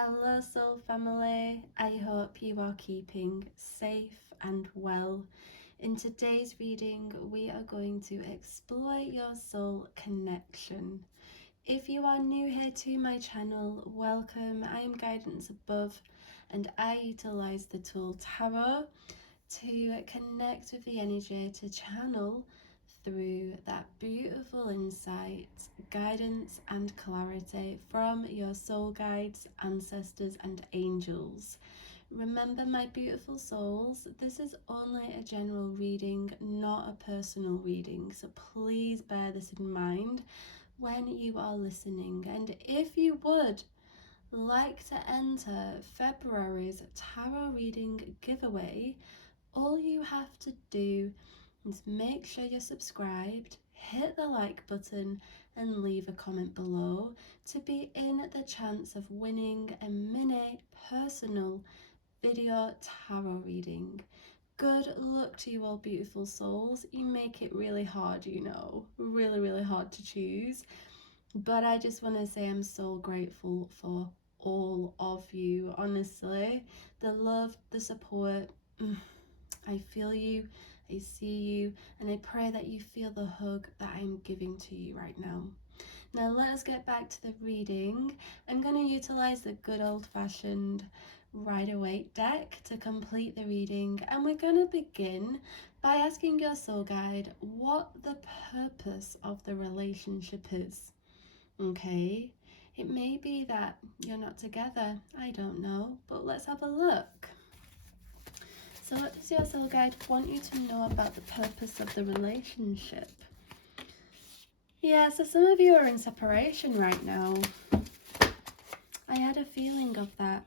Hello soul family, I hope you are keeping safe and well. In today's reading we are going to explore your soul connection. If you are new here to my channel, welcome. I am Guidance Above and I utilize the tool Tarot to connect with the energy, to channel through that beautiful insight, guidance and clarity from your soul guides, ancestors and angels. Remember, my beautiful souls, this is only a general reading, not a personal reading, so please bear this in mind when you are listening. And if you would like to enter February's tarot reading giveaway, all you have to do is make sure you're subscribed, hit the like button and leave a comment below to be in the chance of winning a mini personal video tarot reading. Good luck to you all beautiful souls. You make it really hard, you know, really hard to choose. But I just want to say I'm so grateful for all of you, honestly. The love, the support, I feel you, I see you, and I pray that you feel the hug that I'm giving to you right now. Now let us get back to the reading. I'm going to utilize the good old-fashioned Rider-Waite deck to complete the reading, and we're going to begin by asking your soul guide what the purpose of the relationship is. Okay, it may be that you're not together, I don't know, but let's have a look. So what does your soul guide want you to know about the purpose of the relationship? Yeah, so some of you are in separation right now. I had a feeling of that.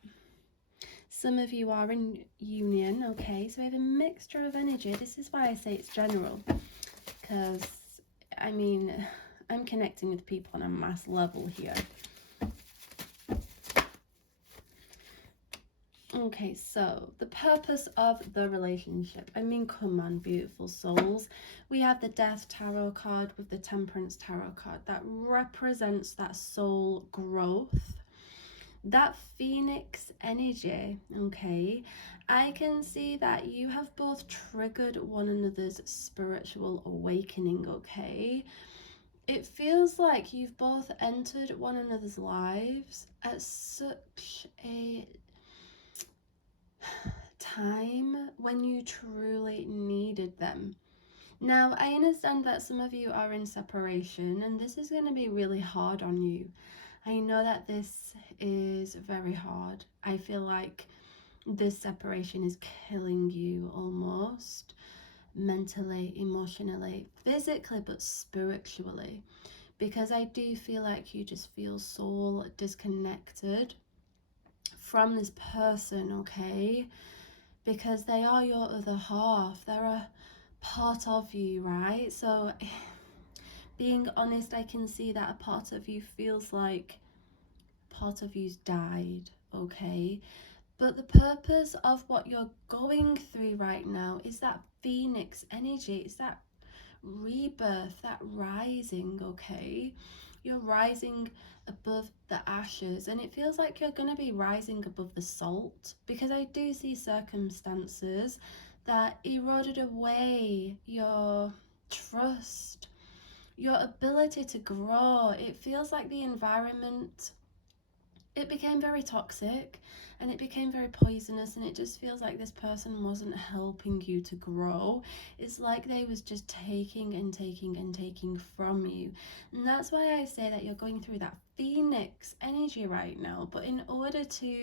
Some of you are in union, okay? So we have a mixture of energy. This is why I say it's general. Because, I mean, I'm connecting with people on a mass level here. Okay, so the purpose of the relationship. I mean, come on, beautiful souls. We have the Death Tarot card with the Temperance Tarot card. That represents that soul growth. That Phoenix energy, okay? I can see that you have both triggered one another's spiritual awakening, okay? It feels like you've both entered one another's lives at such a time when you truly needed them. Now, I understand that some of you are in separation and this is going to be really hard on you. I know that this is very hard. I feel like this separation is killing you almost, mentally, emotionally, physically, but spiritually, because I do feel like you just feel soul disconnected from this person, okay? Because they are your other half, they're a part of you, right? So being honest, I can see that a part of you feels like part of you's died, okay? But the purpose of what you're going through right now is that Phoenix energy. It's that rebirth, that rising, okay? You're rising above the ashes, and it feels like you're going to be rising above the salt, because I do see circumstances that eroded away your trust, your ability to grow. It feels like the environment, it became very toxic and it became very poisonous, and it just feels like this person wasn't helping you to grow. It's like they was just taking and taking and taking from you. And that's why I say that you're going through that Phoenix energy right now. But in order to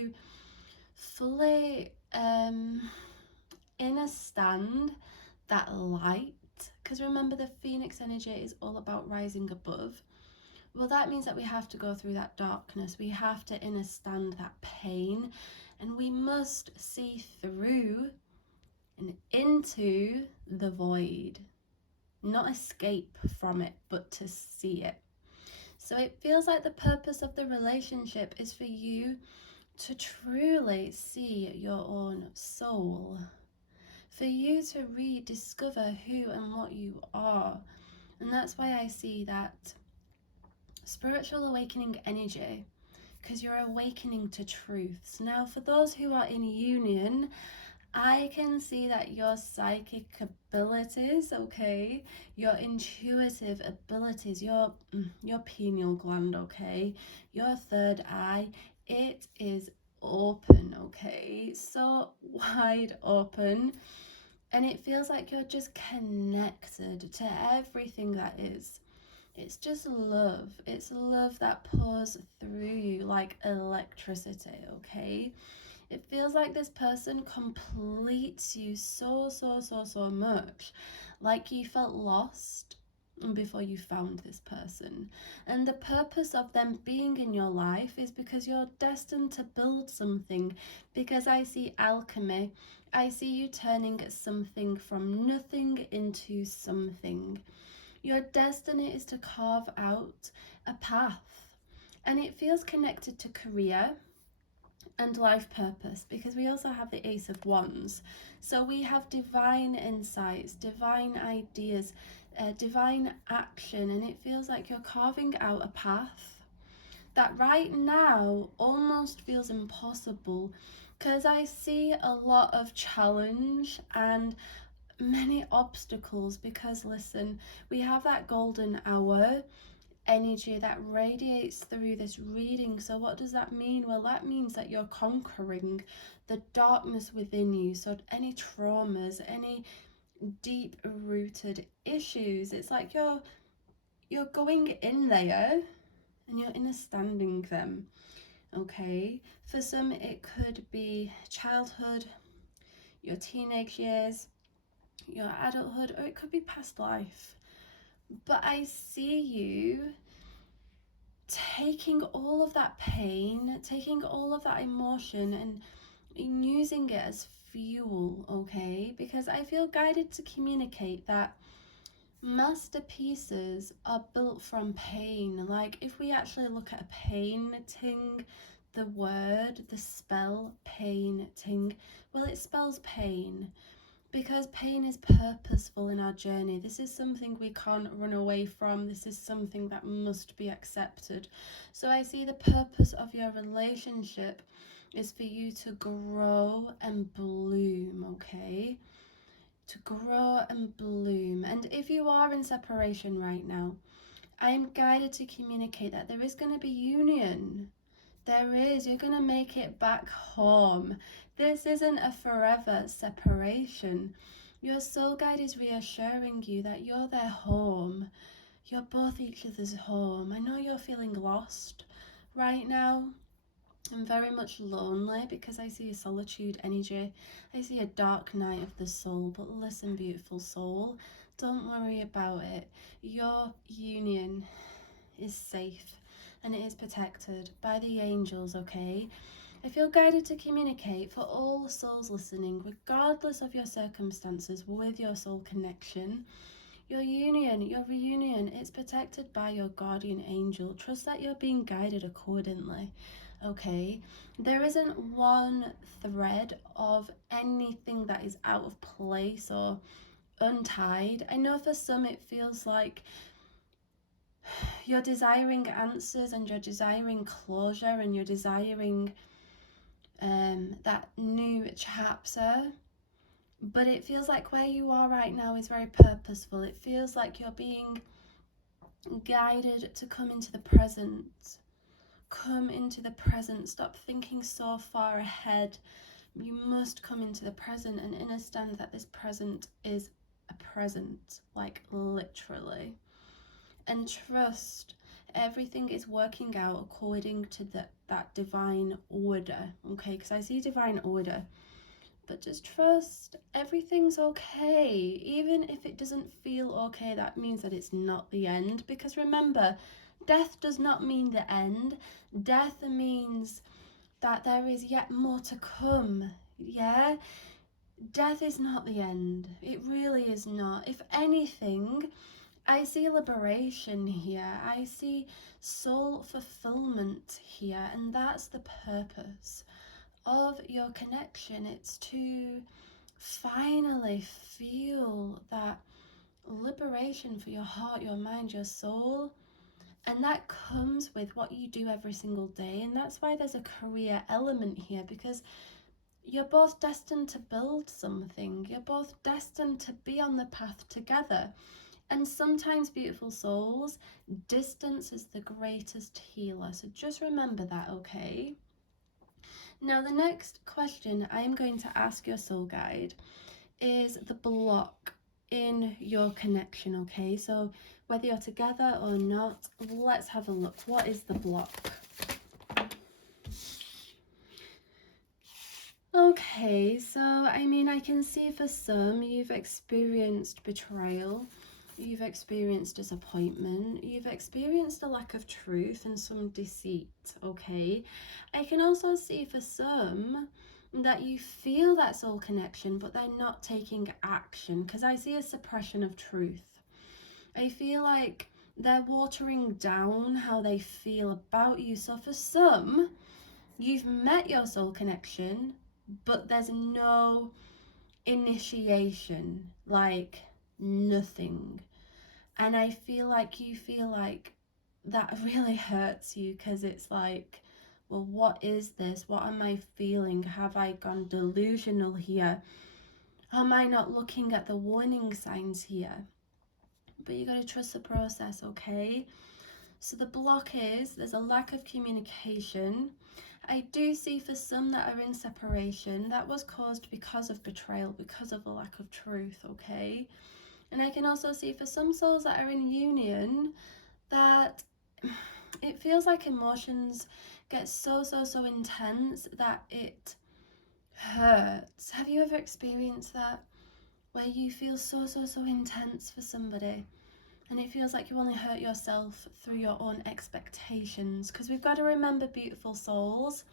fully understand that light, because remember the Phoenix energy is all about rising above, well, that means that we have to go through that darkness. We have to understand that pain, and we must see through and into the void. Not escape from it, but to see it. So it feels like the purpose of the relationship is for you to truly see your own soul, for you to rediscover who and what you are. And that's why I see that spiritual awakening energy because you're awakening to truths. Now, for those who are in union, I can see that your psychic abilities, okay, your intuitive abilities, your pineal gland, okay, your third eye, it is open, okay, so wide open, and it feels like you're just connected to everything that is. It's just love. It's love that pours through you like electricity, okay? It feels like this person completes you so much. Like you felt lost before you found this person. And the purpose of them being in your life is because you're destined to build something. Because I see alchemy. I see you turning something from nothing into something. Your destiny is to carve out a path. And it feels connected to career and life purpose, because we also have the Ace of Wands. So we have divine insights, divine ideas, divine action, and it feels like you're carving out a path that right now almost feels impossible, because I see a lot of challenge and many obstacles. Because listen, we have that golden hour energy that radiates through this reading. So what does that mean? Well, that means that you're conquering the darkness within you. So any traumas, any deep rooted issues, it's like you're going in there and you're understanding them. Okay, for some it could be childhood, your teenage years, your adulthood, or it could be past life. But I see you taking all of that pain, taking all of that emotion and using it as fuel, okay? Because I feel guided to communicate that masterpieces are built from pain. Like if we actually look at a painting, the word, the spell painting, well, it spells pain. Because pain is purposeful in our journey. This is something we can't run away from. This is something that must be accepted. So I see the purpose of your relationship is for you to grow and bloom, okay? To grow and bloom. And if you are in separation right now, I am guided to communicate that there is going to be union. There is. You're going to make it back home. This isn't a forever separation. Your soul guide is reassuring you that you're their home. You're both each other's home. I know you're feeling lost right now. I'm very much lonely because I see a solitude energy. I see a dark night of the soul. But listen, beautiful soul, don't worry about it. Your union is safe and it is protected by the angels, okay? I feel guided to communicate for all souls listening, regardless of your circumstances, with your soul connection. Your union, your reunion, it's protected by your guardian angel. Trust that you're being guided accordingly, okay? There isn't one thread of anything that is out of place or untied. I know for some it feels like you're desiring answers and you're desiring closure and you're desiring that new chapter, but it feels like where you are right now is very purposeful. It feels like you're being guided to come into the present. Come into the present. Stop thinking so far ahead. You must come into the present and understand that this present is a present, like literally. And trust everything is working out according to that divine order, okay? Because I see divine order, but just trust everything's okay. Even if it doesn't feel okay, that means that it's not the end. Because remember, death does not mean the end. Death means that there is yet more to come. Yeah, death is not the end. It really is not. If anything, I see liberation here. I see soul fulfillment here, and that's the purpose of your connection. It's to finally feel that liberation for your heart, your mind, your soul, And that comes with what you do every single day. And that's why there's a career element here, because you're both destined to build something. You're both destined to be on the path together. And sometimes, beautiful souls, distance is the greatest healer. So just remember that, okay? Now, the next question I am going to ask your soul guide is the block in your connection, okay? So whether you're together or not, let's have a look. What is the block? Okay, so I mean, I can see for some you've experienced betrayal, you've experienced disappointment, you've experienced a lack of truth and some deceit, okay? I can also see for some that you feel that soul connection, but they're not taking action, because I see a suppression of truth. I feel like they're watering down how they feel about you. So for some, you've met your soul connection, but there's no initiation, like nothing. And I feel like you feel like that really hurts you, because it's like, well, what is this? What am I feeling? Have I gone delusional here? Am I not looking at the warning signs here? But you got to trust the process, okay? So the block is there's a lack of communication. I do see for some that are in separation, that was caused because of betrayal, because of the lack of truth, okay? And I can also see for some souls that are in union that it feels like emotions get so intense that it hurts. Have you ever experienced that? Where you feel so intense for somebody, and it feels like you only hurt yourself through your own expectations. Because we've got to remember, beautiful souls,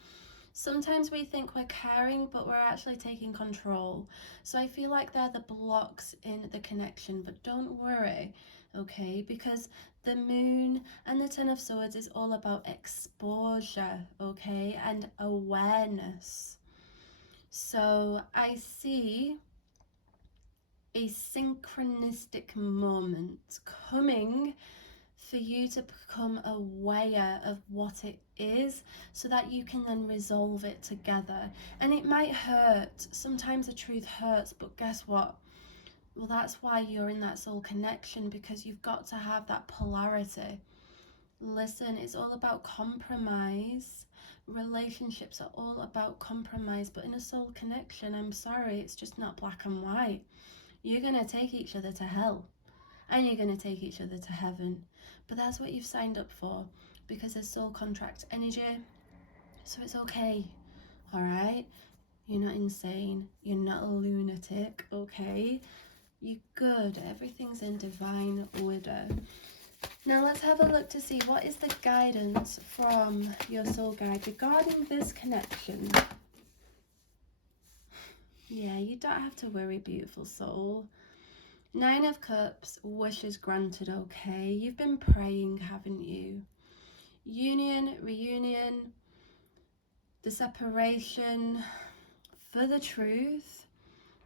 sometimes we think we're caring, but we're actually taking control. So I feel like they're the blocks in the connection, but don't worry, okay? Because the moon and the Ten of Swords is all about exposure, okay? And awareness. So I see a synchronistic moment coming for you to become aware of what it is, so that you can then resolve it together. And it might hurt. Sometimes the truth hurts, but guess what? Well, that's why you're in that soul connection, because you've got to have that polarity. Listen, it's all about compromise. Relationships are all about compromise, but in a soul connection, I'm sorry, it's just not black and white. You're going to take each other to hell, and you're going to take each other to heaven. But that's what you've signed up for, because there's soul contract energy. So it's okay, all right? You're not insane. You're not a lunatic, okay? You're good. Everything's in divine order. Now let's have a look to see what is the guidance from your soul guide regarding this connection. Yeah, you don't have to worry, beautiful soul. 9 of Cups, wishes granted, okay? You've been praying, haven't you? Union, reunion, the separation, for the truth,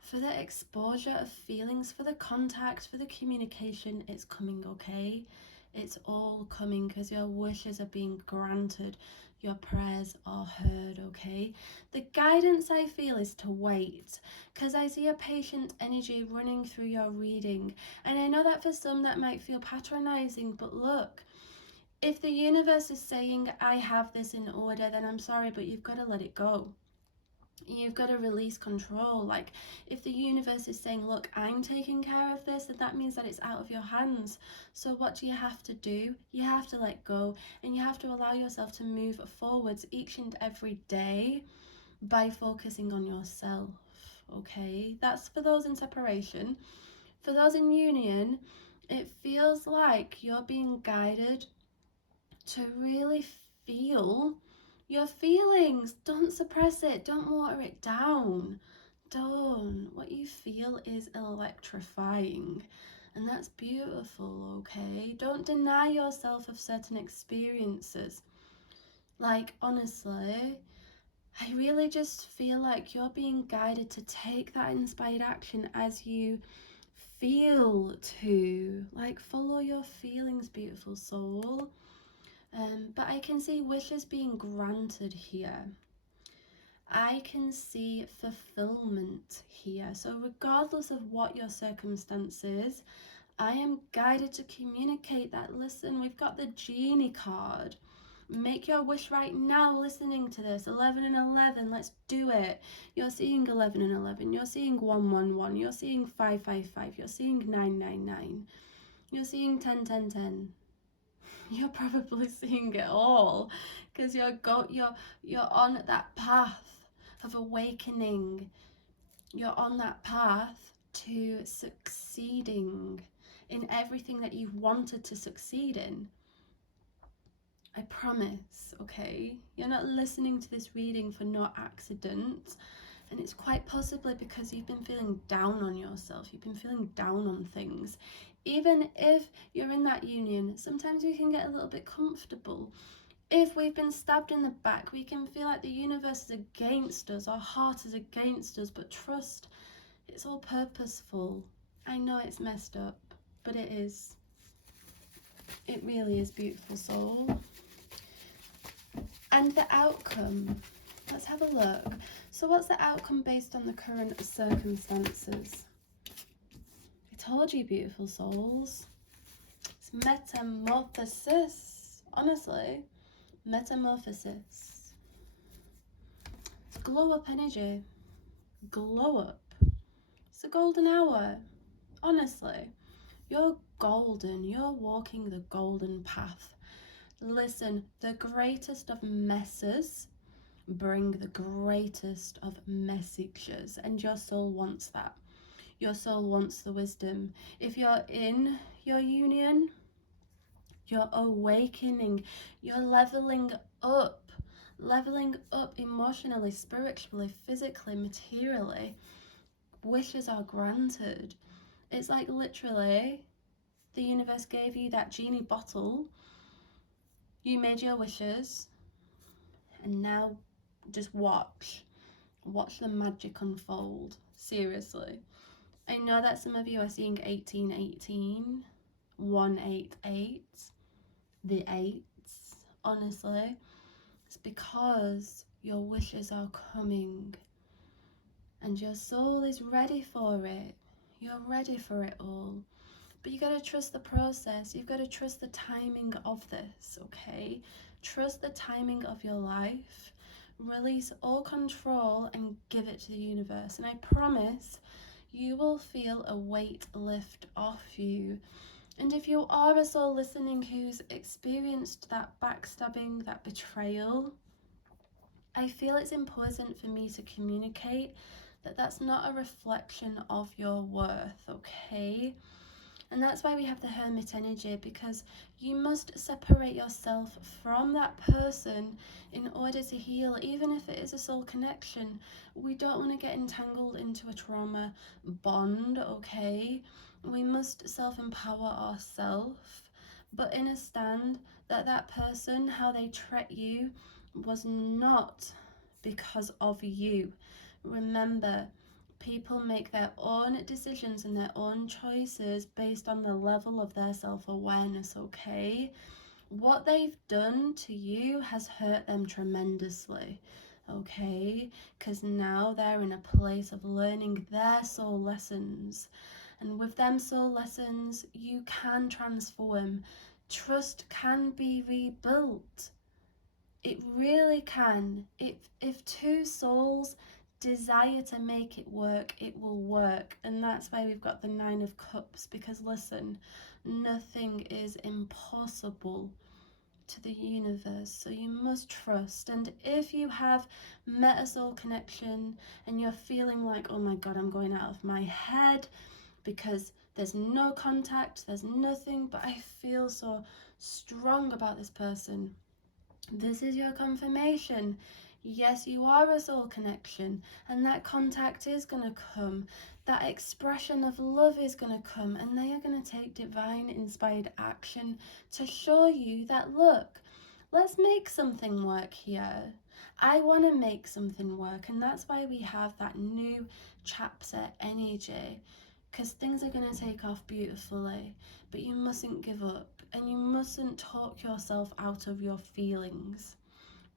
for the exposure of feelings, for the contact, for the communication, it's coming, okay? It's all coming, because your wishes are being granted. Your prayers are heard, okay? The guidance I feel is to wait, because I see a patient energy running through your reading. And I know that for some that might feel patronizing, but look, if the universe is saying, I have this in order, then I'm sorry, but you've got to let it go. You've got to release control. Like, if the universe is saying, look, I'm taking care of this, then that means that it's out of your hands. So what do you have to do? You have to let go, and you have to allow yourself to move forwards each and every day by focusing on yourself, okay? That's for those in separation. For those in union, it feels like you're being guided to really feel your feelings. Don't suppress it. Don't water it down. Don't. What you feel is electrifying. And that's beautiful, okay? Don't deny yourself of certain experiences. Like, honestly, I really just feel like you're being guided to take that inspired action as you feel to. Like, follow your feelings, beautiful soul. But I can see wishes being granted here. I can see fulfillment here. So regardless of what your circumstances, I am guided to communicate that, listen, we've got the genie card. Make your wish right now listening to this. 11 and 11, let's do it. You're seeing 11 and 11. You're seeing 111. You're seeing 555. You're seeing 999. You're seeing 10 10 10. You're probably seeing it all because you're on that path of awakening. You're on that path to succeeding in everything that you've wanted to succeed in. I promise, okay? You're not listening to this reading for no accident. And it's quite possibly because you've been feeling down on yourself. You've been feeling down on things. Even if you're in that union, sometimes we can get a little bit comfortable. If we've been stabbed in the back, we can feel like the universe is against us. Our heart is against us. But trust, it's all purposeful. I know it's messed up, but it is. It really is, beautiful soul. And the outcome, let's have a look. So what's the outcome based on the current circumstances? I told you, beautiful souls. It's metamorphosis. Honestly, metamorphosis. It's glow up energy. Glow up. It's a golden hour. Honestly, you're golden. You're walking the golden path. Listen, the greatest of messes bring the greatest of messages, and your soul wants that. Your soul wants the wisdom. If you're in your union, you're awakening, you're leveling up emotionally, spiritually, physically, materially. Wishes are granted. It's like literally the universe gave you that genie bottle. You made your wishes, and now just watch the magic unfold. Seriously, I know that some of you are seeing 1818, 188, the eights. Honestly, it's because your wishes are coming and your soul is ready for it. You're ready for it all. But you got to trust the process. You've got to trust the timing of this, okay? Trust the timing of your life. Release all control and give it to the universe. And I promise you will feel a weight lift off you. And if you are a soul listening who's experienced that backstabbing, that betrayal, I feel it's important for me to communicate that that's not a reflection of your worth, okay? And that's why we have the Hermit energy, because you must separate yourself from that person in order to heal, even if it is a soul connection. We don't want to get entangled into a trauma bond, okay? We must self-empower ourselves, but in a stand that that person, how they treat you, was not because of you. Remember, people make their own decisions and their own choices based on the level of their self-awareness, okay? What they've done to you has hurt them tremendously, okay? Because now they're in a place of learning their soul lessons. And with them soul lessons, you can transform. Trust can be rebuilt. It really can. If two souls desire to make it work, it will work. And that's why we've got the Nine of Cups, because listen, nothing is impossible to the universe. So you must trust. And if you have met a soul connection and you're feeling like, oh my God, I'm going out of my head because there's no contact, there's nothing, but I feel so strong about this person, this is your confirmation. Yes, you are a soul connection, and that contact is going to come. That expression of love is going to come, and they are going to take divine inspired action to show you that, look, let's make something work here. I want to make something work, and that's why we have that new chapter energy, because things are going to take off beautifully, but you mustn't give up. and you mustn't talk yourself out of your feelings.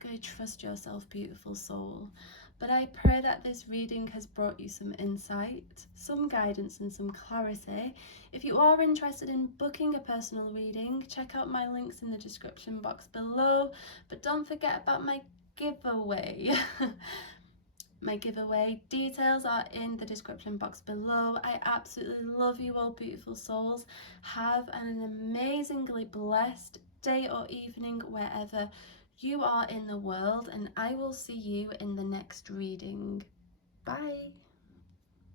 Go trust yourself, beautiful soul. But I pray that this reading has brought you some insight, some guidance, and some clarity. If you are interested in booking a personal reading, check out my links in the description box below. But don't forget about my giveaway. My giveaway details are in the description box below. I absolutely love you all, beautiful souls. Have an amazingly blessed day or evening wherever you are in the world, and I will see you in the next reading. Bye.